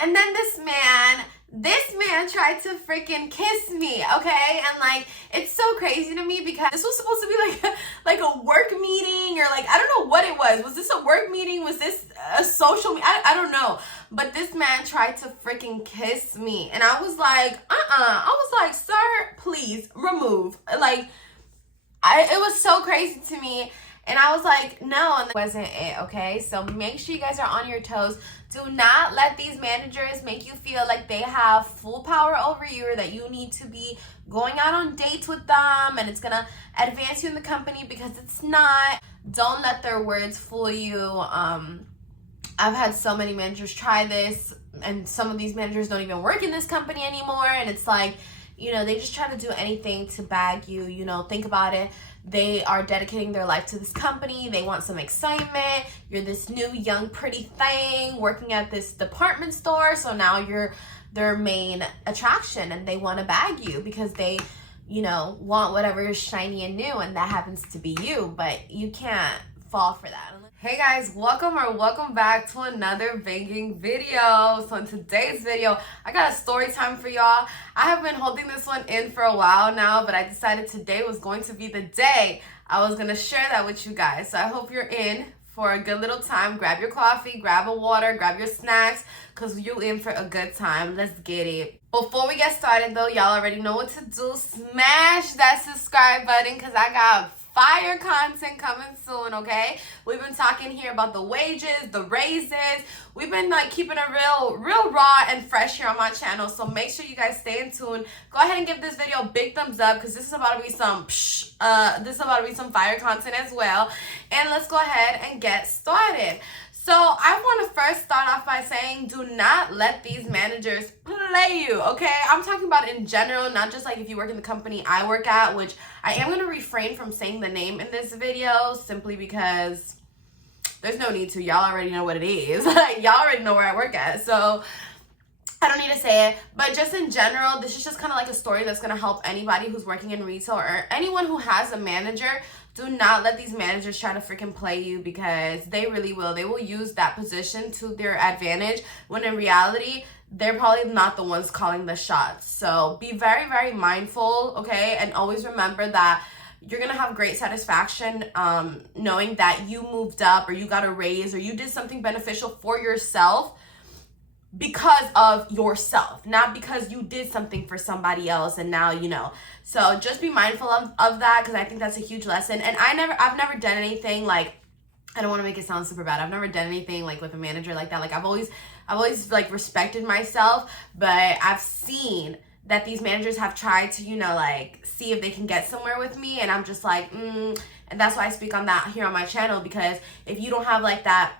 And then this man tried to freaking kiss me, okay? And like, it's so crazy to me because this was supposed to be like a work meeting, or like, I don't know what it was. Was this a work meeting? Was this a social meeting? I don't know. But this man tried to freaking kiss me. And I was like, I was like, sir, please remove. Like, it was so crazy to me. And I was like, no, and that wasn't it, okay? So make sure you guys are on your toes. Do not let these managers make you feel like they have full power over you, or that you need to be going out on dates with them and it's gonna advance you in the company, because it's not. Don't let their words fool you. I've had so many managers try this, and some of these managers don't even work in this company anymore, and it's like, you know, they just try to do anything to bag you. You know, think about it. They are dedicating their life to this company. They want some excitement. You're this new, young, pretty thing working at this department store. So now you're their main attraction, and they want to bag you because they, you know, want whatever is shiny and new, and that happens to be you. But you can't fall for that. Hey guys, welcome back to another banging video. So in today's video, I got a story time for y'all. I have been holding this one in for a while now, but I decided today was going to be the day I was gonna share that with you guys. So I hope you're in for a good little time. Grab your coffee, grab a water, grab your snacks, because you're in for a good time. Let's get it. Before we get started though, y'all already know what to do. Smash that subscribe button, because I got fire content coming soon, okay? We've been talking here about the wages, the raises. We've been like keeping it real raw and fresh here on my channel. So make sure you guys stay in tune. Go ahead and give this video a big thumbs up, because this is about to be some fire content as well. And let's go ahead and get started. So I want to first start off by saying, do not let these managers play you, okay? I'm talking about in general, not just like if you work in the company I work at, which I am going to refrain from saying the name in this video simply because there's no need to. Y'all already know what it is. Like, y'all already know where I work at. So I don't need to say it, but just in general, this is just kind of like a story that's going to help anybody who's working in retail, or anyone who has a manager. Do not let these managers try to freaking play you, because they really will. They will use that position to their advantage, when in reality, they're probably not the ones calling the shots. So be very, very mindful, okay? And always remember that you're going to have great satisfaction knowing that you moved up, or you got a raise, or you did something beneficial for yourself, because of yourself, not because you did something for somebody else and now you know. So just be mindful of that, because I think that's a huge lesson. And I've never done anything like, I don't want to make it sound super bad, I've never done anything like with a manager like that. Like I've always like respected myself, but I've seen that these managers have tried to, you know, like see if they can get somewhere with me, and I'm just like and that's why I speak on that here on my channel, because if you don't have like that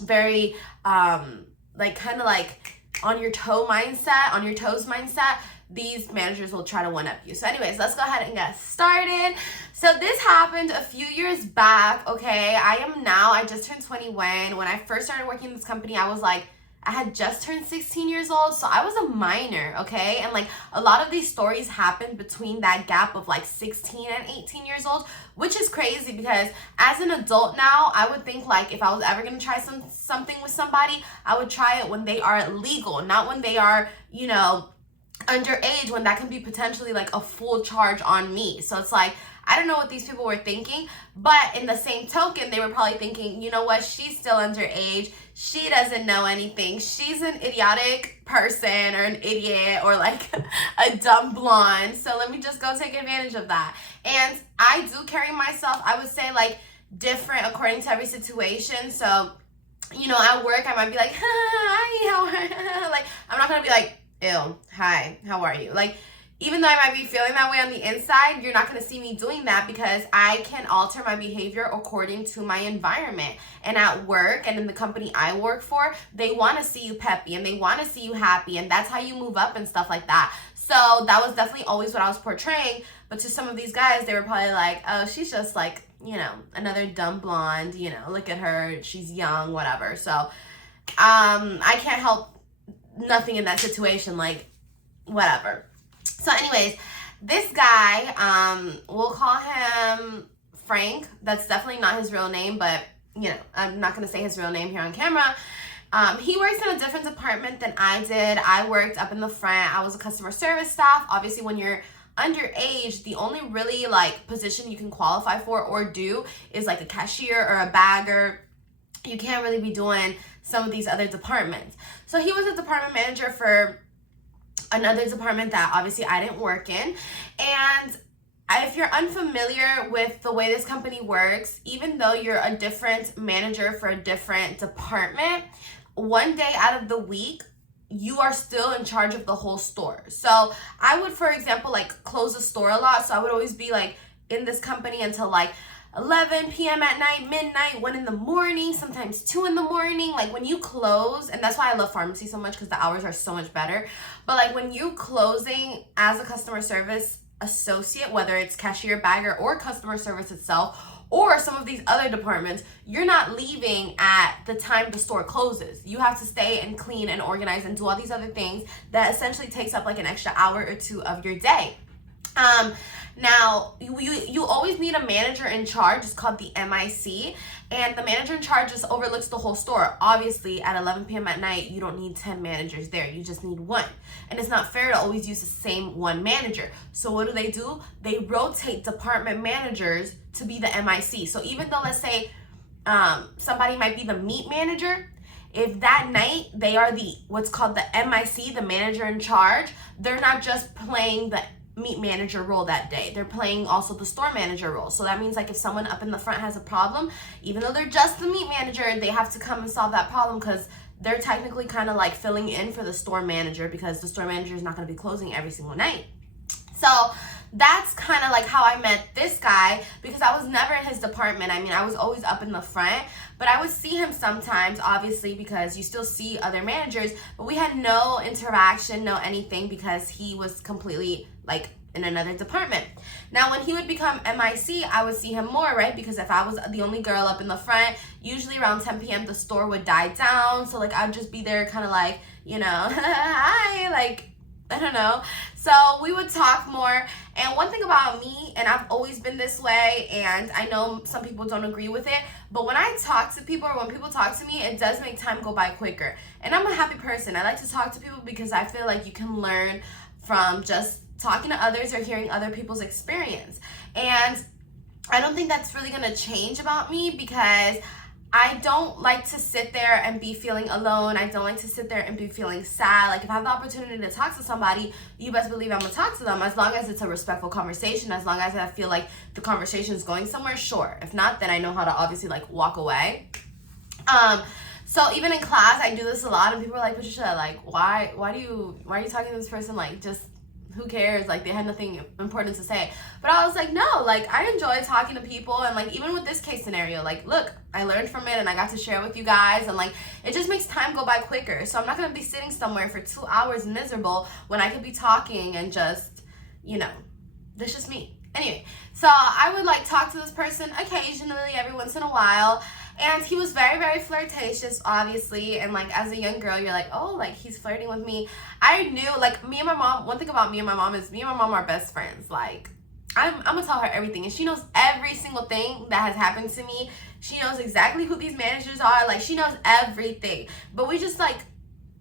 very like kind of like on your toes mindset, these managers will try to one-up you. So anyways, let's go ahead and get started. So this happened a few years back, okay? I just turned 21. When I first started working in this company, I had just turned 16 years old, so I was a minor, okay? And like a lot of these stories happened between that gap of like 16 and 18 years old, which is crazy, because as an adult now, I would think like if I was ever gonna try something with somebody, I would try it when they are legal, not when they are, you know, underage, when that can be potentially like a full charge on me. So it's like, I don't know what these people were thinking, but in the same token, they were probably thinking, you know what, she's still underage, she doesn't know anything, she's an idiotic person, or an idiot, or like a dumb blonde, so let me just go take advantage of that. And I do carry myself, I would say, like different according to every situation. So, you know, at work I might be like, hi, how are you? Like, I'm not gonna be like, ew, hi, how are you? Like, even though I might be feeling that way on the inside, you're not going to see me doing that, because I can alter my behavior according to my environment. And at work and in the company I work for, they want to see you peppy and they want to see you happy, and that's how you move up and stuff like that. So that was definitely always what I was portraying. But to some of these guys, they were probably like, oh, she's just like, you know, another dumb blonde, you know, look at her, she's young, whatever. So I can't help nothing in that situation, like whatever. So anyways, this guy, we'll call him Frank. That's definitely not his real name, but you know, I'm not going to say his real name here on camera. He works in a different department than I did. I worked up in the front. I was a customer service staff. Obviously, when you're underage, the only really like position you can qualify for or do is like a cashier or a bagger. You can't really be doing some of these other departments. So he was a department manager for another department that obviously I didn't work in. And if you're unfamiliar with the way this company works, even though you're a different manager for a different department, one day out of the week, you are still in charge of the whole store. So I would, for example, like close the store a lot. So I would always be like in this company until like 11 p.m. at night, midnight, 1 in the morning, sometimes 2 in the morning. Like when you close, and that's why I love pharmacy so much because the hours are so much better. But like when you closing as a customer service associate, whether it's cashier, bagger, or customer service itself, or some of these other departments, you're not leaving at the time the store closes. You have to stay and clean and organize and do all these other things that essentially takes up like an extra hour or 2 of your day. Now, you always need a manager in charge. It's called the MIC. And the manager in charge just overlooks the whole store. Obviously, at 11 p.m. at night, you don't need 10 managers there. You just need 1. And it's not fair to always use the same 1 manager. So what do? They rotate department managers to be the MIC. So even though, let's say, somebody might be the meat manager, if that night they are what's called the MIC, the manager in charge, they're not just playing the meat manager role that day. They're playing also the store manager role. So that means like if someone up in the front has a problem, even though they're just the meat manager, they have to come and solve that problem because they're technically kind of like filling in for the store manager because the store manager is not going to be closing every single night. So that's kind of like how I met this guy, because I was never in his department. I mean, I was always up in the front, but I would see him sometimes, obviously, because you still see other managers, but we had no interaction, no anything, because he was completely like in another department. Now, when he would become MIC, I would see him more, right? Because if I was the only girl up in the front, usually around 10 p.m. the store would die down. So like I'd just be there kind of like, you know, hi, like, I don't know. So we would talk more. And one thing about me, and I've always been this way, and I know some people don't agree with it, but when I talk to people or when people talk to me, it does make time go by quicker. And I'm a happy person. I like to talk to people because I feel like you can learn from just talking to others or hearing other people's experience. And I don't think that's really going to change about me, because I don't like to sit there and be feeling alone. I don't like to sit there and be feeling sad. Like if I have the opportunity to talk to somebody, you best believe I'm gonna talk to them, as long as it's a respectful conversation, as long as I feel like the conversation is going somewhere, sure. If not, then I know how to obviously like walk away. So even in class, I do this a lot, and people are like, Patricia, like why are you talking to this person? Like, just who cares? Like, they had nothing important to say. But I was like, no, like I enjoy talking to people. And like even with this case scenario, like look, I learned from it and I got to share with you guys, and like it just makes time go by quicker. So I'm not gonna be sitting somewhere for 2 hours miserable when I could be talking and just, you know, that's just me. Anyway, so I would like talk to this person occasionally, every once in a while. And he was very, very flirtatious, obviously. And like as a young girl, you're like, oh, like he's flirting with me. I knew, like, me and my mom, one thing about me and my mom is me and my mom are best friends. Like, I'm gonna tell her everything, and she knows every single thing that has happened to me. She knows exactly who these managers are. Like, she knows everything. But we just like,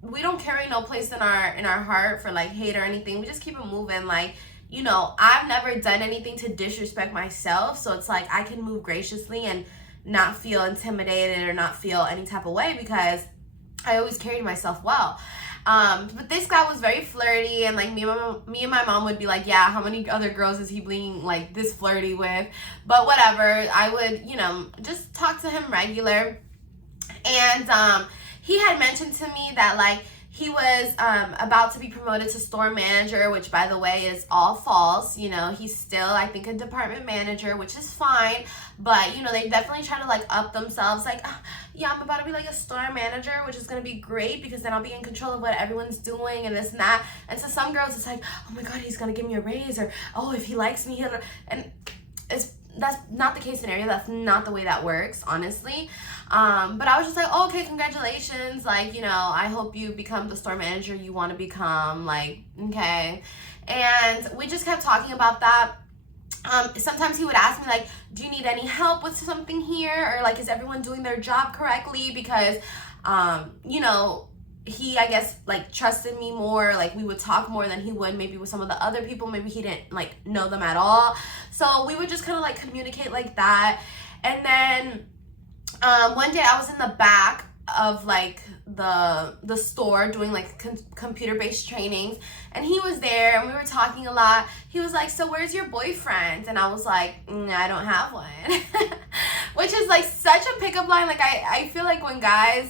we don't carry no place in our heart for like hate or anything. We just keep it moving. Like, you know, I've never done anything to disrespect myself, so it's like I can move graciously and not feel intimidated or not feel any type of way, because I always carried myself well. But this guy was very flirty, and like me and my mom would be like, yeah, how many other girls is he being like this flirty with? But whatever, I would, you know, just talk to him regular. And he had mentioned to me that like he was about to be promoted to store manager, which by the way is all false. You know, he's still, I think, a department manager, which is fine. But, you know, they definitely try to like up themselves. Like, yeah, I'm about to be like a store manager, which is going to be great because then I'll be in control of what everyone's doing and this and that. And to some girls, it's like, oh my God, he's going to give me a raise, or, oh, if he likes me, he'll... And that's not the case scenario. That's not the way that works, honestly. But I was just like, oh, okay, congratulations. Like, you know, I hope you become the store manager you want to become. Like, okay. And we just kept talking about that. Sometimes he would ask me like, do you need any help with something here? Or like, is everyone doing their job correctly? Because you know, he, I guess, like, trusted me more. Like, we would talk more than he would maybe with some of the other people. Maybe he didn't, like, know them at all. So we would just kind of, like, communicate like that. And then one day I was in the back of, like, the store doing, like, computer-based trainings, and he was there, and we were talking a lot. He was like, so where's your boyfriend? And I was like, I don't have one. Which is, like, such a pickup line. Like, I feel like when guys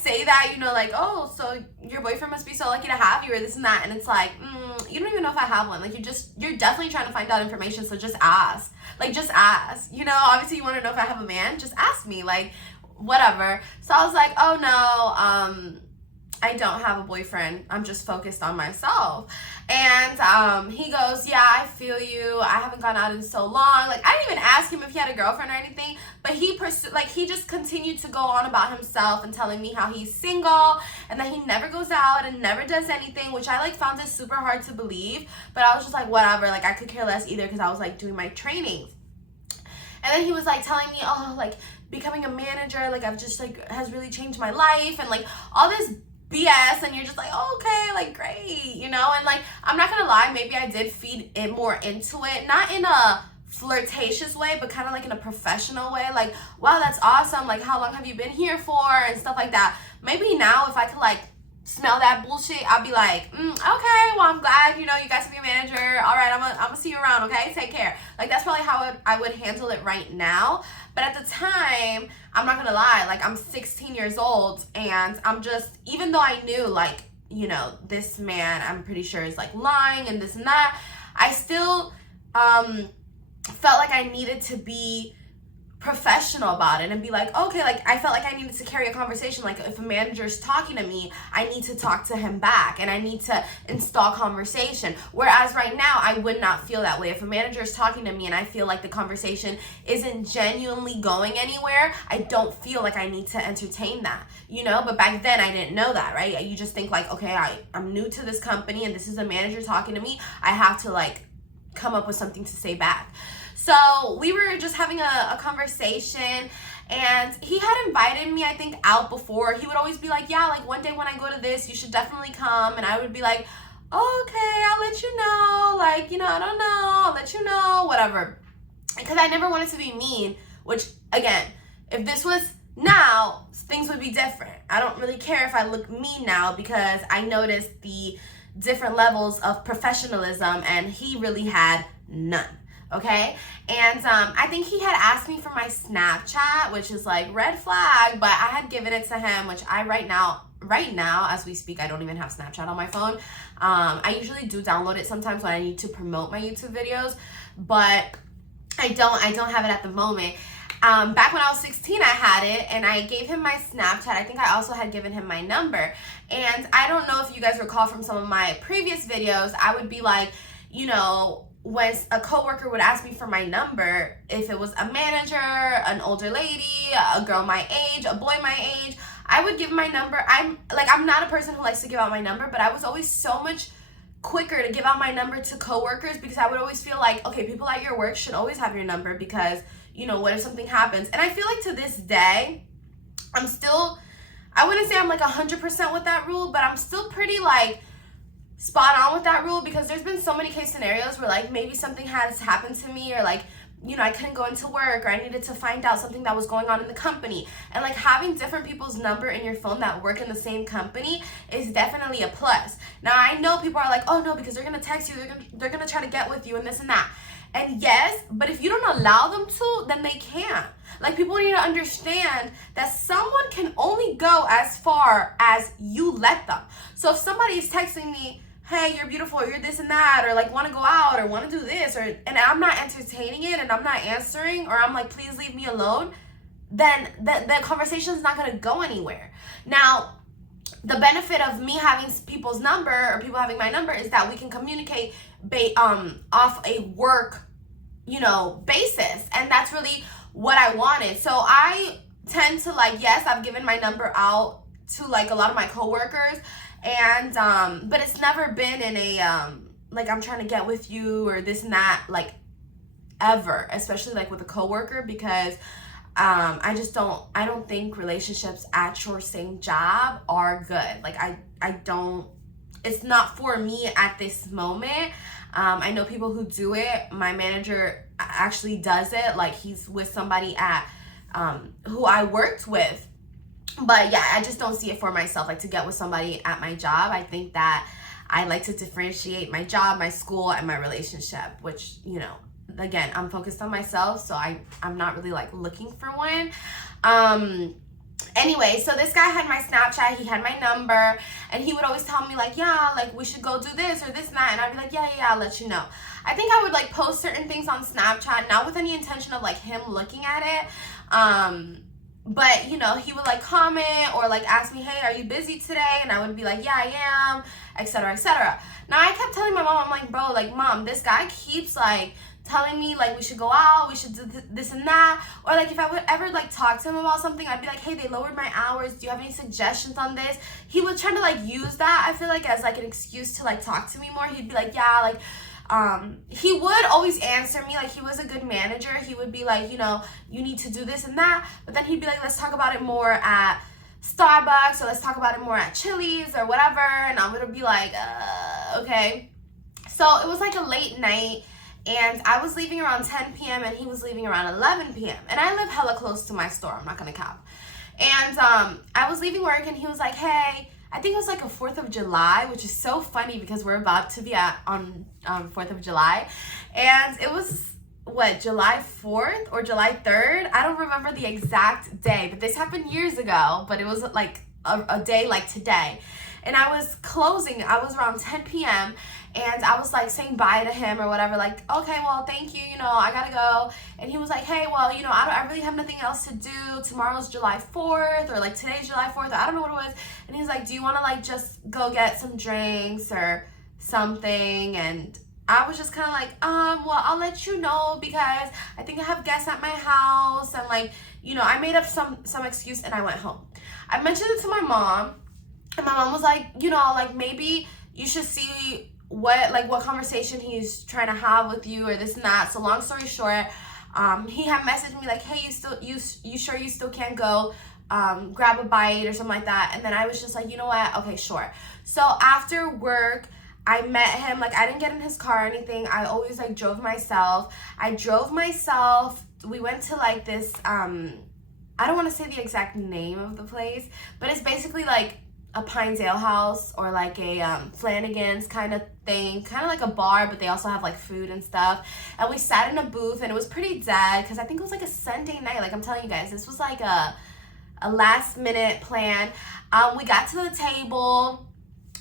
say that, you know, like, oh, so your boyfriend must be so lucky to have you, or this and that, and it's like, you don't even know if I have one. Like, you're definitely trying to find out information, so just ask. Like, just ask. You know, obviously you want to know if I have a man, just ask me, like, whatever. So I was like, oh no, I don't have a boyfriend. I'm just focused on myself. And he goes, yeah, I feel you. I haven't gone out in so long. Like, I didn't even ask him if he had a girlfriend or anything, but he just continued to go on about himself and telling me how he's single and that he never goes out and never does anything, which I, like, found it super hard to believe. But I was just like, whatever. Like, I could care less either, because I was, like, doing my trainings. And then he was, like, telling me, oh, like, becoming a manager, like, I've just, like, has really changed my life, and, like, all this BS, and you're just like, oh, okay, like, great, you know. And, like, I'm not gonna lie, maybe I did feed it more into it, not in a flirtatious way, but kind of like in a professional way, like, wow, that's awesome, like, how long have you been here for, and stuff like that. Maybe now, if I could, like, smell that bullshit, I'll be like, okay, well, I'm glad, you know, you guys can be a manager. All right, I'm gonna see you around, okay? Take care. Like, that's probably how I would handle it right now. But at the time, I'm not gonna lie, like, I'm 16 years old, and I'm just, even though I knew, like, you know, this man, I'm pretty sure, is, like, lying and this and that, I still felt like I needed to be professional about it and be like, okay, like, I felt like I needed to carry a conversation. Like, if a manager's talking to me, I need to talk to him back, and I need to install conversation. Whereas right now, I would not feel that way. If a manager's talking to me and I feel like the conversation isn't genuinely going anywhere, I don't feel like I need to entertain that, you know. But back then, I didn't know that, right? You just think, like, okay, I'm new to this company, and this is a manager talking to me. I have to, like, come up with something to say back. So we were just having a conversation, and he had invited me, I think, out before. He would always be like, yeah, like, one day when I go to this, you should definitely come. And I would be like, okay, I'll let you know. Like, you know, I don't know. I'll let you know, whatever. Because I never wanted to be mean, which, again, if this was now, things would be different. I don't really care if I look mean now, because I noticed the different levels of professionalism, and he really had none. Okay, and I think he had asked me for my Snapchat, which is, like, red flag, but I had given it to him, which I right now as we speak, I don't even have Snapchat on my phone. I usually do download it sometimes when I need to promote my YouTube videos, but I don't have it at the moment. Back when I was 16, I had it, and I gave him my Snapchat. I think I also had given him my number, and I don't know if you guys recall from some of my previous videos, I would be like, you know, when a coworker would ask me for my number, if it was a manager, an older lady, a girl my age, a boy my age, I would give my number. I'm not a person who likes to give out my number, but I was always so much quicker to give out my number to coworkers, because I would always feel like, okay, people at your work should always have your number, because, you know, what if something happens? And I feel like to this day, I'm still, I wouldn't say I'm like 100% with that rule, but I'm still pretty, like, spot on with that rule, because there's been so many case scenarios where, like, maybe something has happened to me, or, like, you know, I couldn't go into work, or I needed to find out something that was going on in the company. And, like, having different people's number in your phone that work in the same company is definitely a plus. Now, I know people are like, oh no, because they're gonna text you, they're gonna try to get with you and this and that. And yes, but if you don't allow them to, then they can't. Like, people need to understand that someone can only go as far as you let them. So if somebody is texting me, hey, you're beautiful, or you're this and that, or, like, want to go out, or want to do this, or, and I'm not entertaining it, and I'm not answering, or I'm like, please leave me alone, then the conversation is not going to go anywhere. Now, the benefit of me having people's number, or people having my number, is that we can communicate off a work, you know, basis, and that's really what I wanted. So I tend to, like, yes, I've given my number out to, like, a lot of my coworkers, and but it's never been in a like, I'm trying to get with you or this and that, like, ever, especially, like, with a coworker, because I don't think relationships at your same job are good. Like, I don't, it's not for me at this moment. I know people who do it. My manager actually does it. Like, he's with somebody at, who I worked with. But yeah, I just don't see it for myself, like to get with somebody at my job. I think that I like to differentiate my job, my school, and my relationship, which, you know, again, I'm focused on myself, so I'm not really like looking for one. Anyway, so this guy had my Snapchat, he had my number, and he would always tell me like, yeah, like we should go do this or this and that, and I'd be like, yeah, I'll let you know. I think I would like post certain things on Snapchat, not with any intention of like him looking at it, but, you know, he would like comment or like ask me, hey, are you busy today? And I would be like, yeah, I am, etc., etc. Now, I kept telling my mom, I'm like, bro, like, mom, this guy keeps like telling me like we should go out, we should do this and that. Or like if I would ever like talk to him about something, I'd be like, hey, they lowered my hours. Do you have any suggestions on this? He would try to like use that, I feel like, as like an excuse to like talk to me more. He'd be like, yeah, like, he would always answer me, like he was a good manager. He would be like, you know, you need to do this and that, but then he'd be like, let's talk about it more at Starbucks, or let's talk about it more at Chili's or whatever, and I'm gonna be like, okay. So it was like a late night, and I was leaving around 10 p.m. and he was leaving around 11 p.m. and I live hella close to my store, I'm not gonna cap. And I was leaving work, and he was like, hey, I think it was like a 4th of July, which is so funny because we're about to be on 4th of July. And it was, what, July 4th or July 3rd? I don't remember the exact day, but this happened years ago, but it was like a day like today. And I was closing, I was around 10 p.m. and I was like saying bye to him or whatever, like, okay, well, thank you, you know, I gotta go. And he was like, hey, well, you know, I really have nothing else to do. Tomorrow's July 4th, or like today's July 4th, I don't know what it was. And he's like, do you want to like just go get some drinks or something? And I was just kind of like, well, I'll let you know because I think I have guests at my house. And like, you know, I made up some excuse and I went home. I mentioned it to my mom, and my mom was like, you know, like maybe you should see what conversation he's trying to have with you or this and that. So long story short, he had messaged me like, hey, you sure you still can't go grab a bite or something like that? And then I was just like, you know what, okay, sure. So after work, I met him. Like, I didn't get in his car or anything. I always like drove myself. We went to like this I don't want to say the exact name of the place, but it's basically like a Pines Ale House or like a Flanagan's kind of thing, kind of like a bar, but they also have like food and stuff. And we sat in a booth, and it was pretty dead because I think it was like a Sunday night. Like, I'm telling you guys, this was like a last minute plan. We got to the table.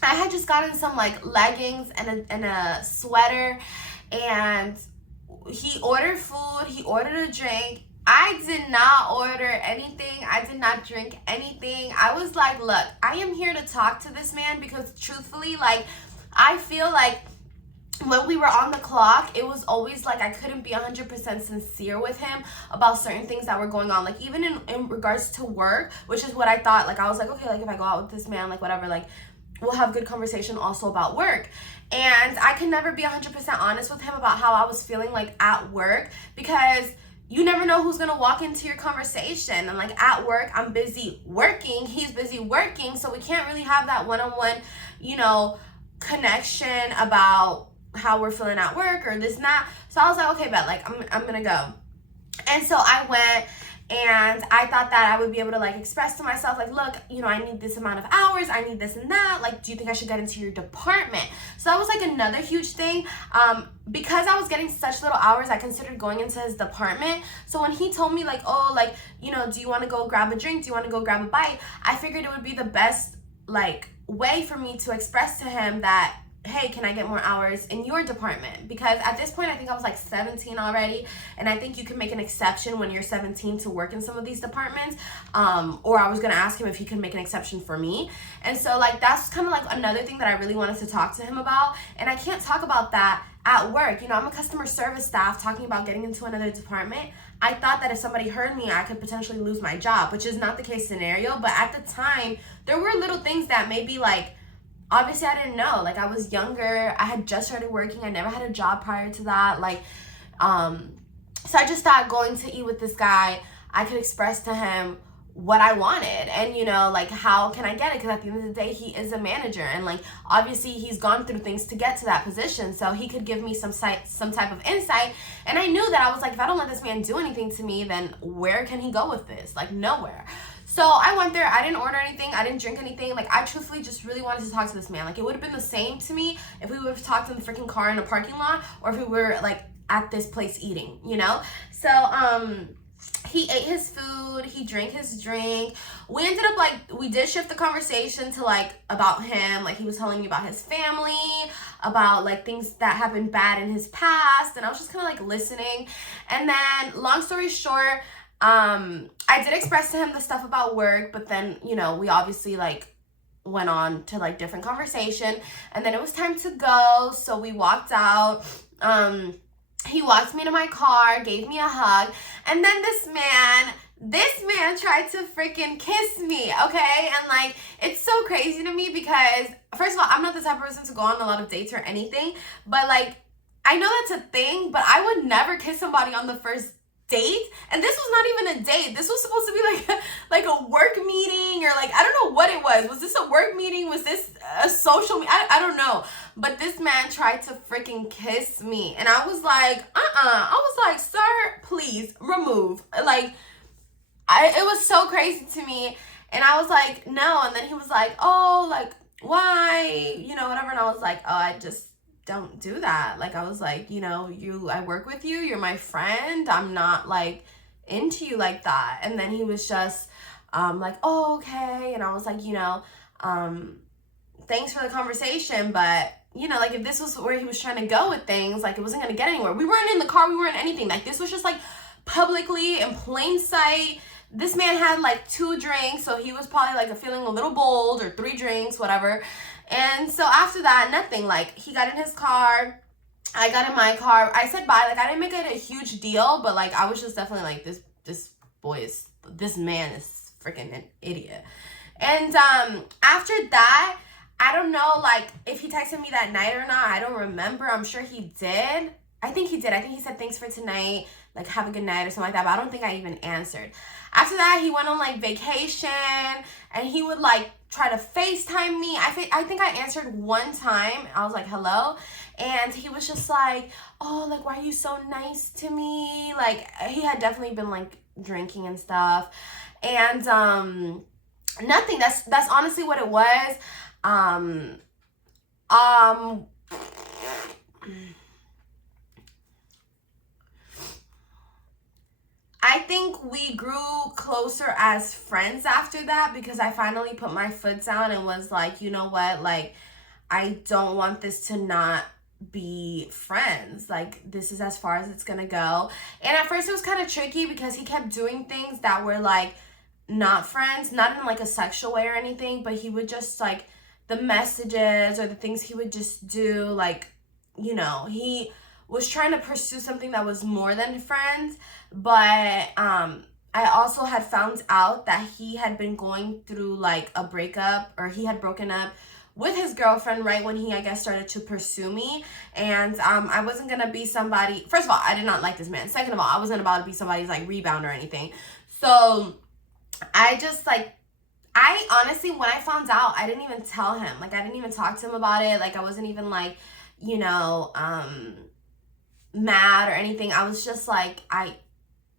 I had just gotten some like leggings and a sweater, and he ordered food, he ordered a drink. I did not order anything. I did not drink anything. I was like, look, I am here to talk to this man because truthfully, like, I feel like when we were on the clock, it was always like I couldn't be 100% sincere with him about certain things that were going on. Like, even in regards to work, which is what I thought. Like, I was like, okay, like if I go out with this man, like whatever, like we'll have good conversation also about work. And I could never be 100% honest with him about how I was feeling like at work, because you never know who's gonna walk into your conversation. And like at work, I'm busy working, he's busy working, so we can't really have that one-on-one, you know, connection about how we're feeling at work or this and that. So I was like, okay, bet, like I'm gonna go. And so I went, and I thought that I would be able to like express to myself, like, look, you know, I need this amount of hours, I need this and that, like, do you think I should get into your department? So that was like another huge thing. Because I was getting such little hours, I considered going into his department. So when he told me like, oh, like, you know, do you want to go grab a drink, do you want to go grab a bite, I figured it would be the best like way for me to express to him that, hey, can I get more hours in your department? Because at this point, I think I was like 17 already, and I think you can make an exception when you're 17 to work in some of these departments. Or I was gonna ask him if he could make an exception for me. And so like that's kind of like another thing that I really wanted to talk to him about, and I can't talk about that at work. You know, I'm a customer service staff talking about getting into another department. I thought that if somebody heard me, I could potentially lose my job, which is not the case scenario. But at the time, there were little things that maybe like, obviously I didn't know. Like, I was younger, I had just started working, I never had a job prior to that. Like, so I just thought going to eat with this guy I could express to him what I wanted, and you know, like, how can I get it? Because at the end of the day, he is a manager, and like, obviously he's gone through things to get to that position, so he could give me some type of insight. And I knew that I was like, if I don't let this man do anything to me, then where can he go with this? Like, nowhere. So I went there. I didn't order anything. I didn't drink anything. Like, I truthfully just really wanted to talk to this man. Like, it would have been the same to me if we would have talked in the freaking car in a parking lot, or if we were like at this place eating, you know? So he ate his food, he drank his drink. We ended up, like, we did shift the conversation to, like, about him. Like, he was telling me about his family, about, like, things that happened bad in his past. And I was just kind of, like, listening. And then, long story short, I did express to him the stuff about work. But then, you know, we obviously, like, went on to, like, different conversation. And then it was time to go. So we walked out. He walked me to my car, gave me a hug, and then this man tried to freaking kiss me, okay? And like, it's so crazy to me because, first of all, I'm not the type of person to go on a lot of dates or anything, but like, I know that's a thing, but I would never kiss somebody on the first date. And this was not even a date. This was supposed to be like a work meeting, or like, I don't know what it was. Was this a work meeting? Was this a social meeting? I don't know. But this man tried to freaking kiss me. And I was like, I was like, sir, please remove. Like, it was so crazy to me. And I was like, no. And then he was like, oh, like, why? You know, whatever. And I was like, oh, I just don't do that. Like, I was like, you know, I work with you, you're my friend, I'm not like into you like that. And then he was just like, oh, okay. And I was like, you know, thanks for the conversation, but you know, like, if this was where he was trying to go with things, like, it wasn't gonna get anywhere. We weren't in the car, we weren't anything. Like, this was just like publicly in plain sight. This man had like 2 drinks, so he was probably like feeling a little bold, or 3 drinks, whatever. And so after that, nothing. Like, he got in his car, I got in my car, I said bye. Like, I didn't make it a huge deal, but like, I was just definitely like, this man is freaking an idiot. And after that, I don't know, like, if he texted me that night or not. I don't remember. I'm sure he did. I think he did. I think he said, thanks for tonight, like, have a good night or something like that, but I don't think I even answered. After that, he went on like vacation, and he would like try to FaceTime me. I think I answered one time. I was like, hello. And he was just like, oh, like, why are you so nice to me? Like, he had definitely been like drinking and stuff. And nothing. That's honestly what it was. I think we grew closer as friends after that, because I finally put my foot down and was like, you know what, like, I don't want this to not be friends. Like, this is as far as it's gonna go. And at first it was kind of tricky because he kept doing things that were like not friends, not in like a sexual way or anything, but he would just like, the messages or the things he would just do, like, you know, he was trying to pursue something that was more than friends. But I also had found out that he had been going through like a breakup, or he had broken up with his girlfriend right when he, I guess, started to pursue me. And I wasn't gonna be somebody, first of all, I did not like this man. Second of all, I wasn't about to be somebody's like rebound or anything. So I just like, I honestly, when I found out, I didn't even tell him. Like, I didn't even talk to him about it. Like, I wasn't even like, you know, mad or anything. I was just like,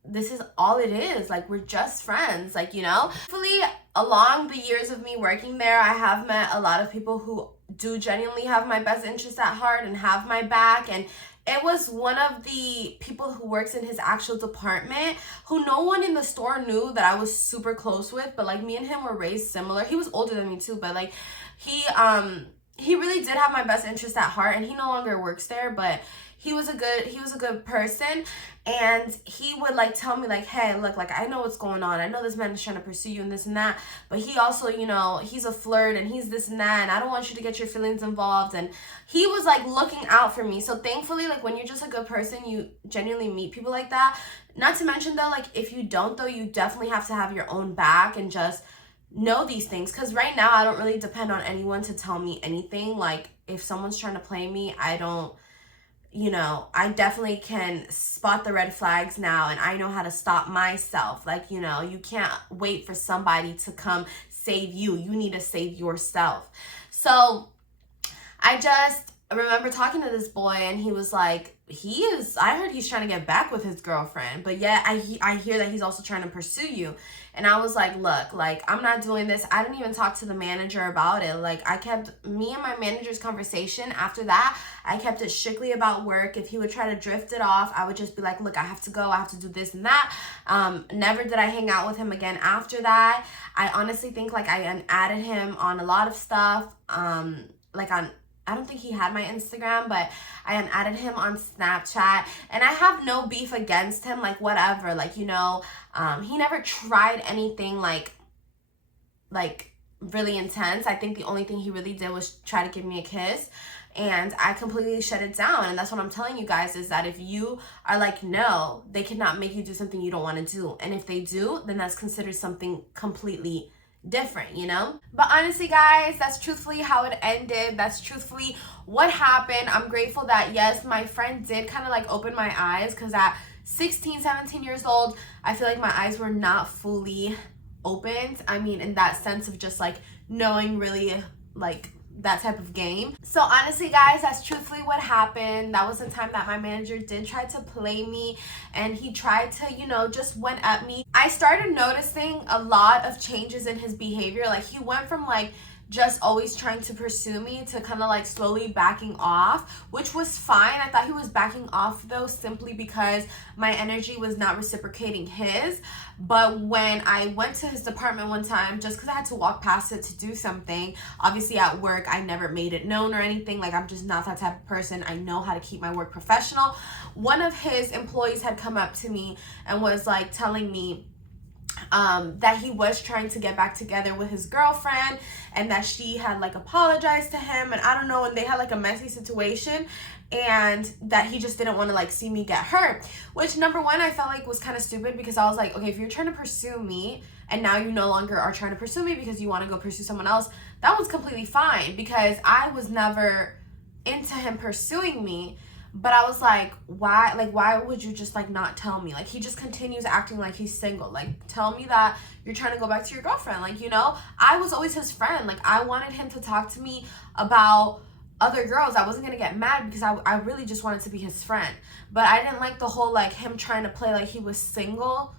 this is all it is. Like, we're just friends, like, you know. Hopefully, along the years of me working there, I have met a lot of people who do genuinely have my best interest at heart and have my back. And it was one of the people who works in his actual department who no one in the store knew that I was super close with, but like, me and him were raised similar. He was older than me too, but like, he really did have my best interest at heart, and he no longer works there, but he was a good person. And he would like tell me like, hey, look, like, I know what's going on. I know this man is trying to pursue you and this and that, but he also, you know, he's a flirt and he's this and that, and I don't want you to get your feelings involved. And he was like looking out for me. So thankfully, like, when you're just a good person, you genuinely meet people like that. Not to mention though, like, if you don't though, you definitely have to have your own back and just know these things. Because right now, I don't really depend on anyone to tell me anything. Like, if someone's trying to play me, you know, I definitely can spot the red flags now, and I know how to stop myself. Like, you know, you can't wait for somebody to come save you. You need to save yourself. So I just remember talking to this boy, and he was like, I heard he's trying to get back with his girlfriend, but yet I hear that he's also trying to pursue you. And I was like, look, like, I'm not doing this. I didn't even talk to the manager about it. Like, me and my manager's conversation after that, I kept it strictly about work. If he would try to drift it off, I would just be like, look, I have to go. I have to do this and that. Never did I hang out with him again after that. I honestly think, like, I added him on a lot of stuff, I don't think he had my Instagram, but I added him on Snapchat, and I have no beef against him, like, whatever, like, you know, he never tried anything, like, really intense. I think the only thing he really did was try to give me a kiss, and I completely shut it down. And that's what I'm telling you guys, is that if you are like, no, they cannot make you do something you don't want to do, and if they do, then that's considered something completely different, you know? But honestly, guys, that's truthfully how it ended. That's truthfully what happened. I'm grateful that, yes, my friend did kind of like open my eyes, because at 16, 17 years old, I feel like my eyes were not fully opened. I mean, in that sense of just like knowing really like that type of game. So honestly, guys, that's truthfully what happened. That was the time that my manager did try to play me, and he tried to, you know, just went at me. I started noticing a lot of changes in his behavior. Like, he went from like just always trying to pursue me to kind of like slowly backing off, which was fine. I thought he was backing off though simply because my energy was not reciprocating his. But when I went to his department one time, just because I had to walk past it to do something, obviously at work I never made it known or anything, like, I'm just not that type of person. I know how to keep my work professional. One of his employees had come up to me and was like telling me that he was trying to get back together with his girlfriend, and that she had like apologized to him, and I don't know, and they had like a messy situation, and that he just didn't want to like see me get hurt. Which, number one, I felt like was kind of stupid, because I was like, okay, if you're trying to pursue me and now you no longer are trying to pursue me because you want to go pursue someone else, that was completely fine, because I was never into him pursuing me. But I was like, why would you just like not tell me? Like, he just continues acting like he's single. Like, tell me that you're trying to go back to your girlfriend. Like, you know, I was always his friend. Like, I wanted him to talk to me about other girls. I wasn't gonna get mad, because I really just wanted to be his friend. But I didn't like the whole like him trying to play like he was single,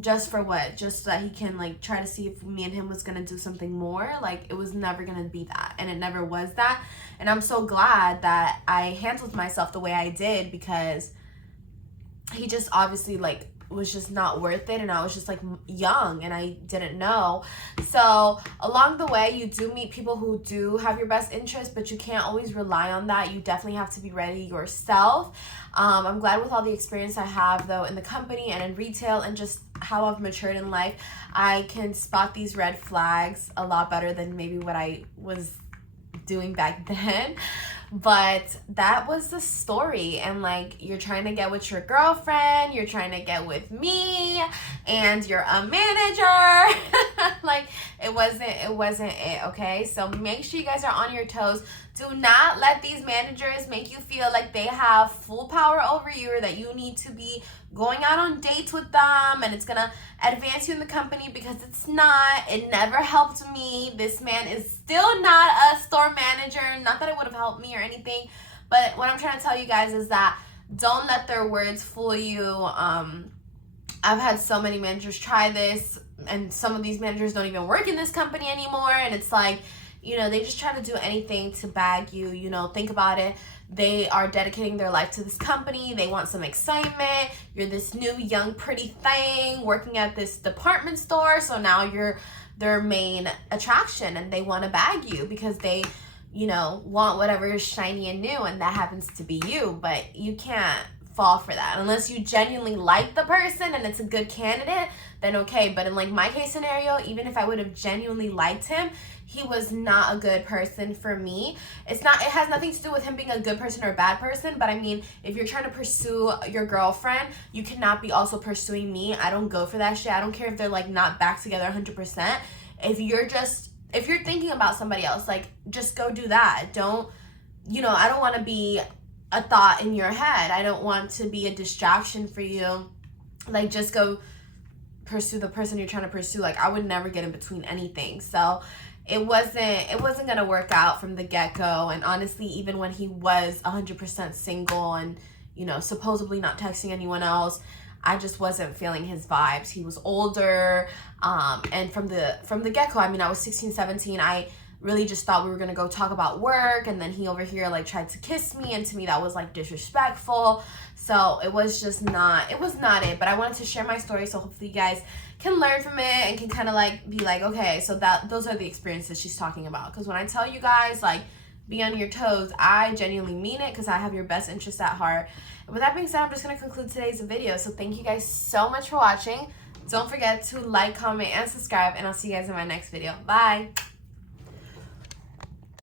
just for what? Just so that he can like try to see if me and him was gonna do something more. Like, it was never gonna be that, and it never was that. And I'm so glad that I handled myself the way I did, because he just obviously like was just not worth it, and I was just like young and I didn't know. So along the way, you do meet people who do have your best interest, but you can't always rely on that. You definitely have to be ready yourself. I'm glad with all the experience I have though in the company and in retail, and just how I've matured in life, I can spot these red flags a lot better than maybe what I was doing back then. But that was the story. And like, you're trying to get with your girlfriend, you're trying to get with me, and you're a manager. Like, it wasn't it, okay? So make sure you guys are on your toes. Do not let these managers make you feel like they have full power over you, or that you need to be going out on dates with them and it's gonna advance you in the company, because it's not. It never helped me. This man is still not a store manager. Not that it would have helped me or anything, but what I'm trying to tell you guys is that don't let their words fool you. I've had so many managers try this, and some of these managers don't even work in this company anymore, and it's like, you know, they just try to do anything to bag you. You know, think about it. They are dedicating their life to this company. They want some excitement. You're this new, young, pretty thing working at this department store. So now you're their main attraction, and they want to bag you because they, you know, want whatever is shiny and new, and that happens to be you. But you can't fall for that unless you genuinely like the person and it's a good candidate, then okay. But in like my case scenario, even if I would have genuinely liked him, he was not a good person for me. It has nothing to do with him being a good person or a bad person, but I mean, if you're trying to pursue your girlfriend, you cannot be also pursuing me. I don't go for that shit. I don't care if they're like not back together 100%. If you're thinking about somebody else, like, just go do that. Don't, you know, I don't want to be a thought in your head. I don't want to be a distraction for you. Like, just go pursue the person you're trying to pursue. Like, I would never get in between anything. So it wasn't gonna work out from the get-go. And honestly, even when he was 100% single and, you know, supposedly not texting anyone else, I just wasn't feeling his vibes. He was older, and from the get-go, I mean, I was 16, 17, I really just thought we were gonna go talk about work, and then he over here like tried to kiss me, and to me that was like disrespectful. So it was just not, it was not it. But I wanted to share my story, so hopefully you guys can learn from it and can kind of like be like, okay, so those are the experiences she's talking about. Because when I tell you guys, like, be on your toes, I genuinely mean it, because I have your best interest at heart. And with that being said, I'm just gonna conclude today's video. So thank you guys so much for watching. Don't forget to like, comment, and subscribe, and I'll see you guys in my next video. Bye.